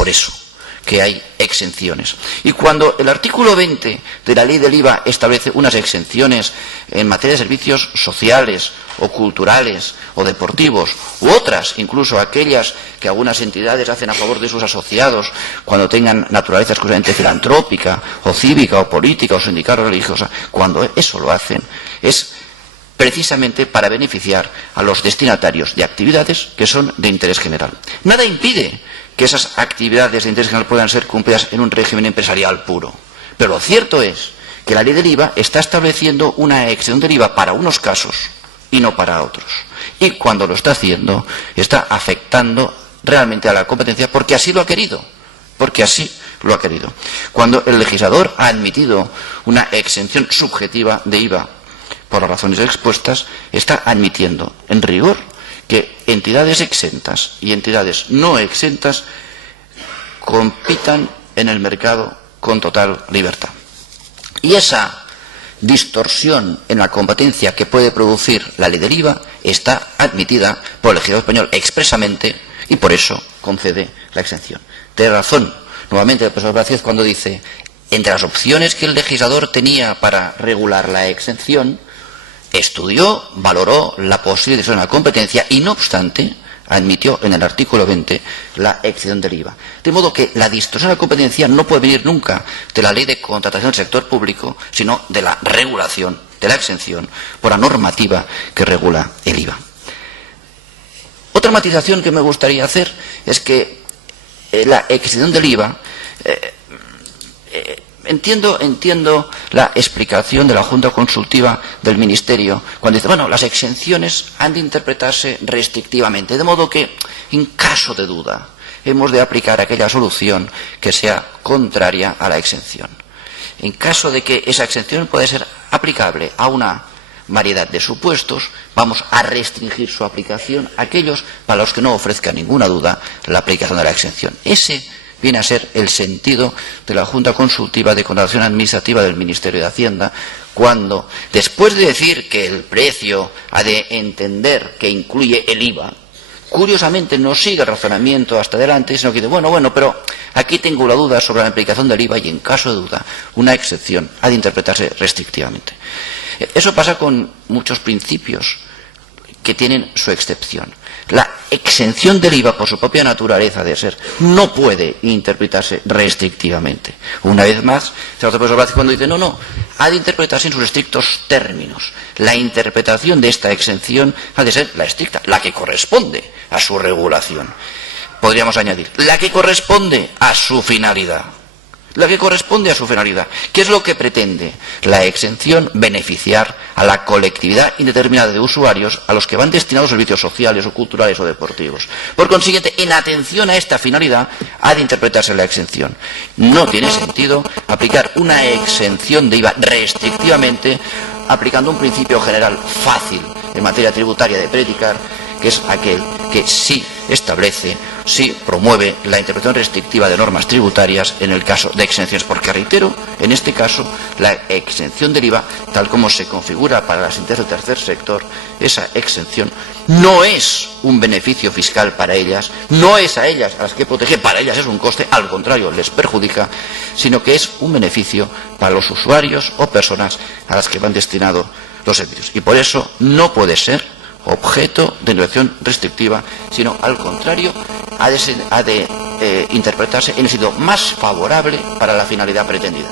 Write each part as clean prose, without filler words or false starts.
por eso que hay exenciones. Y cuando el artículo 20 de la ley del IVA establece unas exenciones en materia de servicios sociales o culturales o deportivos, u otras, incluso aquellas que algunas entidades hacen a favor de sus asociados cuando tengan naturaleza exclusivamente filantrópica o cívica o política o sindical o religiosa, cuando eso lo hacen, es precisamente para beneficiar a los destinatarios de actividades que son de interés general. Nada impide que esas actividades de interés general puedan ser cumplidas en un régimen empresarial puro. Pero lo cierto es que la ley del IVA está estableciendo una exención del IVA para unos casos y no para otros. Y cuando lo está haciendo, está afectando realmente a la competencia porque así lo ha querido. Porque así lo ha querido. Cuando el legislador ha admitido una exención subjetiva de IVA por las razones expuestas, está admitiendo, en rigor, que entidades exentas y entidades no exentas compitan en el mercado con total libertad. Y esa distorsión en la competencia que puede producir la ley del IVA está admitida por el legislador español expresamente y por eso concede la exención. Tiene razón nuevamente el profesor Vázquez cuando dice, entre las opciones que el legislador tenía para regular la exención, estudió, valoró la posible distorsión de la competencia y, no obstante, admitió en el artículo 20 la exención del IVA. De modo que la distorsión de la competencia no puede venir nunca de la ley de contratación del sector público, sino de la regulación, de la exención, por la normativa que regula el IVA. Otra matización que me gustaría hacer es que la exención del IVA Entiendo la explicación de la Junta Consultiva del Ministerio cuando dice, bueno, las exenciones han de interpretarse restrictivamente, de modo que, en caso de duda, hemos de aplicar aquella solución que sea contraria a la exención. En caso de que esa exención pueda ser aplicable a una variedad de supuestos, vamos a restringir su aplicación a aquellos para los que no ofrezca ninguna duda la aplicación de la exención. Ese viene a ser el sentido de la Junta Consultiva de Contratación Administrativa del Ministerio de Hacienda, cuando, después de decir que el precio ha de entender que incluye el IVA, curiosamente no sigue el razonamiento hasta adelante, sino que dice, bueno, pero aquí tengo la duda sobre la aplicación del IVA y en caso de duda, una excepción ha de interpretarse restrictivamente. Eso pasa con muchos principios que tienen su excepción. La exención del IVA, por su propia naturaleza de ser, no puede interpretarse restrictivamente. Una vez más, se hace profesor Vázquez cuando dice, no, ha de interpretarse en sus estrictos términos. La interpretación de esta exención ha de ser la estricta, la que corresponde a su regulación. Podríamos añadir, la que corresponde a su finalidad. La que corresponde a su finalidad. ¿Qué es lo que pretende la exención? Beneficiar a la colectividad indeterminada de usuarios a los que van destinados servicios sociales o culturales o deportivos. Por consiguiente, en atención a esta finalidad, ha de interpretarse la exención. No tiene sentido aplicar una exención de IVA restrictivamente aplicando un principio general fácil en materia tributaria de predicar, que es aquel que sí establece, sí promueve la interpretación restrictiva de normas tributarias en el caso de exenciones, porque reitero, en este caso, la exención del IVA, tal como se configura para las entidades del tercer sector, esa exención no es un beneficio fiscal para ellas, no es a ellas a las que protege, para ellas es un coste, al contrario, les perjudica, sino que es un beneficio para los usuarios o personas a las que van destinados los servicios. Y por eso no puede ser objeto de interpretación restrictiva, sino al contrario, ha de interpretarse en el sentido más favorable para la finalidad pretendida.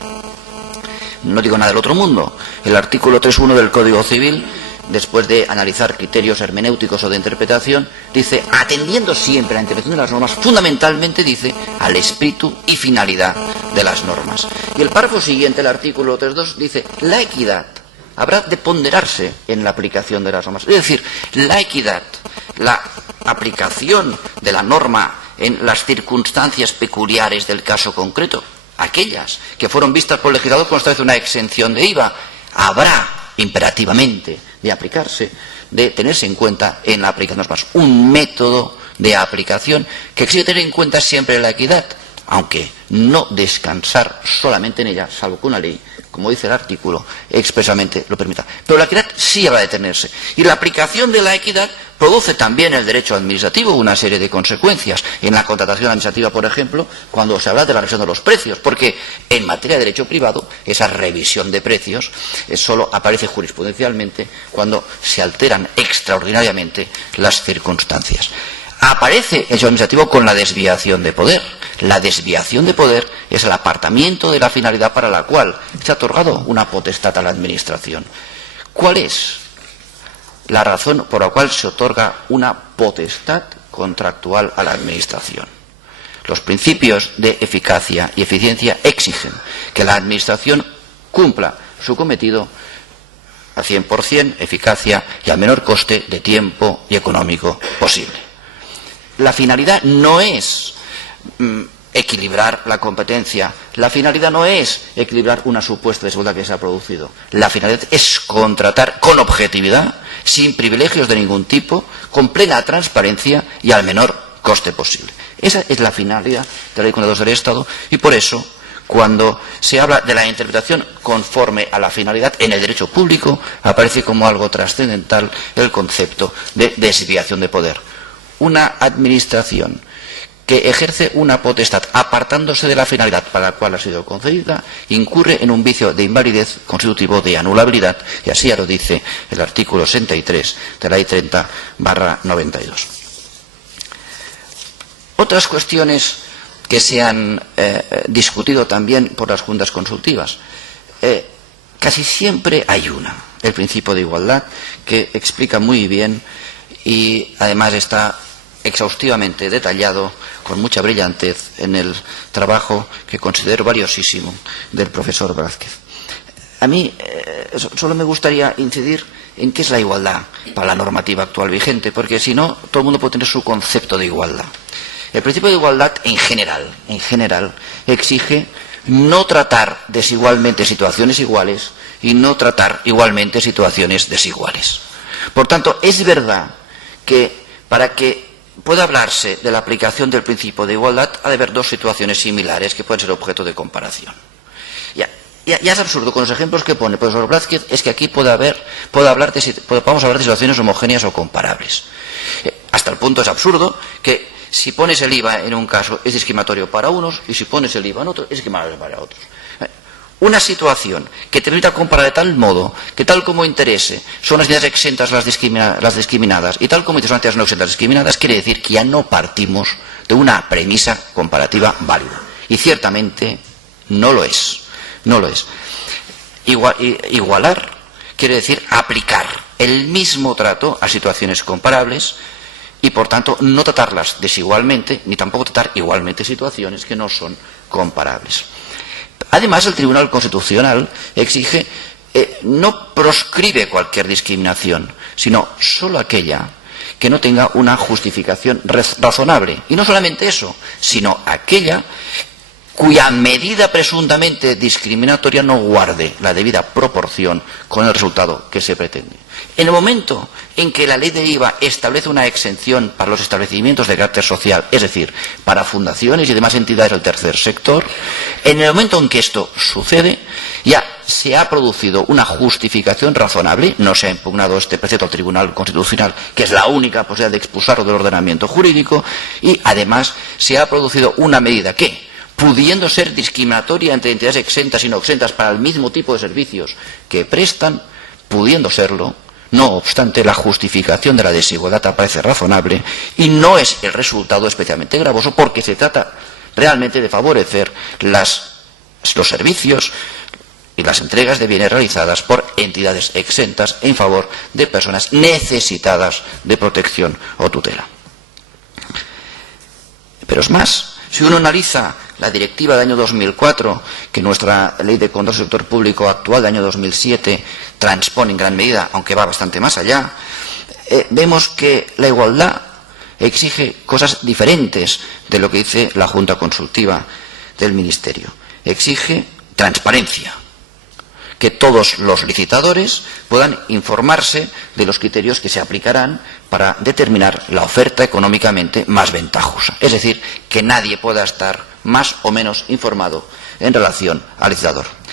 No digo nada del otro mundo. El artículo 3.1 del Código Civil, después de analizar criterios hermenéuticos o de interpretación, dice, atendiendo siempre a la interpretación de las normas, fundamentalmente dice, al espíritu y finalidad de las normas. Y el párrafo siguiente, el artículo 3.2, dice, la equidad habrá de ponderarse en la aplicación de las normas. Es decir, la equidad, la aplicación de la norma en las circunstancias peculiares del caso concreto, aquellas que fueron vistas por el legislador cuando establece una exención de IVA, habrá imperativamente de aplicarse, de tenerse en cuenta en la aplicación de las normas. Un método de aplicación que exige tener en cuenta siempre la equidad. aunque no descansar solamente en ella, salvo que una ley, como dice el artículo, expresamente lo permita. Pero la equidad sí habrá de tenerse. Y la aplicación de la equidad produce también el derecho administrativo una serie de consecuencias. En la contratación administrativa, por ejemplo, cuando se habla de la revisión de los precios, porque en materia de derecho privado, esa revisión de precios solo aparece jurisprudencialmente cuando se alteran extraordinariamente las circunstancias. Aparece el derecho administrativo con la desviación de poder. La desviación de poder es el apartamiento de la finalidad para la cual se ha otorgado una potestad a la Administración. ¿Cuál es la razón por la cual se otorga una potestad contractual a la Administración? Los principios de eficacia y eficiencia exigen que la Administración cumpla su cometido al 100%, eficacia y al menor coste de tiempo y económico posible. La finalidad no es equilibrar la competencia. La finalidad no es equilibrar una supuesta desigualdad que se ha producido. La finalidad es contratar con objetividad, sin privilegios de ningún tipo, con plena transparencia y al menor coste posible. Esa es la finalidad de la Ley de Contratos del Estado y por eso, cuando se habla de la interpretación conforme a la finalidad en el derecho público, aparece como algo trascendental el concepto de desviación de poder. Una administración que ejerce una potestad apartándose de la finalidad para la cual ha sido concedida, incurre en un vicio de invalidez constitutivo de anulabilidad, y así ya lo dice el artículo 63 de la Ley 30/92. Otras cuestiones que se han discutido también por las juntas consultivas. Casi siempre hay una, el principio de igualdad, que explica muy bien y además está exhaustivamente detallado con mucha brillantez en el trabajo que considero valiosísimo del profesor Blázquez. A mí solo me gustaría incidir en qué es la igualdad para la normativa actual vigente, porque si no, todo el mundo puede tener su concepto de igualdad. El principio de igualdad en general, exige no tratar desigualmente situaciones iguales y no tratar igualmente situaciones desiguales. Por tanto, es verdad que para que pueda hablarse de la aplicación del principio de igualdad, ha de haber dos situaciones similares que pueden ser objeto de comparación. Ya es absurdo, con los ejemplos que pone el profesor Blázquez, es que aquí podamos hablar de situaciones homogéneas o comparables. Hasta el punto es absurdo que si pones el IVA en un caso es discriminatorio para unos y si pones el IVA en otro es discriminatorio para otros. Una situación que te permita comparar de tal modo que tal como interese son las entidades exentas las discriminadas y tal como interese son entidades no exentas discriminadas, quiere decir que ya no partimos de una premisa comparativa válida. Y ciertamente no lo es. No lo es. Igualar quiere decir aplicar el mismo trato a situaciones comparables y por tanto no tratarlas desigualmente ni tampoco tratar igualmente situaciones que no son comparables. Además, el Tribunal Constitucional exige, no proscribe cualquier discriminación, sino solo aquella que no tenga una justificación razonable. Y no solamente eso, sino aquella cuya medida presuntamente discriminatoria no guarde la debida proporción con el resultado que se pretende. En el momento en que la ley del IVA establece una exención para los establecimientos de carácter social, es decir, para fundaciones y demás entidades del tercer sector, en el momento en que esto sucede, ya se ha producido una justificación razonable, no se ha impugnado este precepto al Tribunal Constitucional, que es la única posibilidad de expulsarlo del ordenamiento jurídico, y además se ha producido una medida que, pudiendo ser discriminatoria entre entidades exentas y no exentas para el mismo tipo de servicios que prestan, pudiendo serlo, no obstante, la justificación de la desigualdad aparece razonable y no es el resultado especialmente gravoso porque se trata realmente de favorecer los servicios y las entregas de bienes realizadas por entidades exentas en favor de personas necesitadas de protección o tutela. Pero es más, si uno analiza la directiva del año 2004, que nuestra ley de control del sector público actual del año 2007 transpone en gran medida, aunque va bastante más allá, vemos que la igualdad exige cosas diferentes de lo que dice la Junta Consultiva del Ministerio. Exige transparencia, que todos los licitadores puedan informarse de los criterios que se aplicarán para determinar la oferta económicamente más ventajosa. Es decir, que nadie pueda estar más o menos informado en relación al licitador.